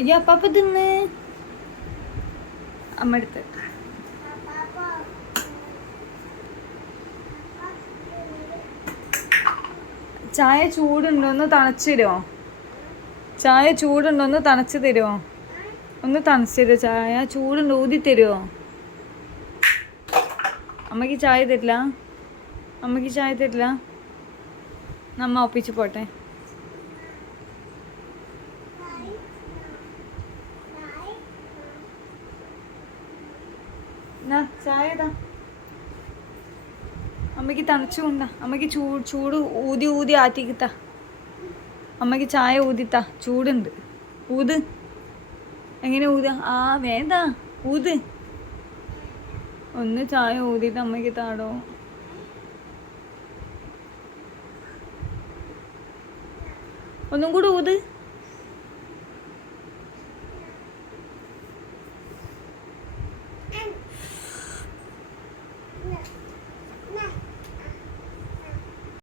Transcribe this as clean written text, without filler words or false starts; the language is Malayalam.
അയ്യോ അപ്പാപ്പ തിന്ന് അമ്മ എടുത്ത്. ചായ ചൂടുണ്ടോ? ഒന്ന് തണച്ചു തരുമോ? ചായ ചൂടുണ്ടോ? ഒന്ന് തണച്ചു തരുമോ? ഒന്ന് തണച്ചു തരുമോ? ചായ ചൂടുണ്ടോ? ഊതി തരുമോ? അമ്മയ്ക്ക് ചായ തരില്ല? അമ്മയ്ക്ക് ചായ തരില്ല? നമ്മ ഒപ്പിച്ച് പോട്ടെ. ചായ ഇതാ. അമ്മയ്ക്ക് തണുച്ചുകൊണ്ടാ. അമ്മയ്ക്ക് ചൂട് ഊതി ഊതി ആറ്റിക്കിത്താ. അമ്മയ്ക്ക് ചായ ഊതിത്താ. ചൂടുണ്ട്. ഊത്. എങ്ങനെ ഊത? ആ വേണ്ട, ഊത്. ഒന്ന് ചായ ഊതിയിട്ട് അമ്മയ്ക്ക് താടോ. ഒന്നും കൂടെ ഊത്.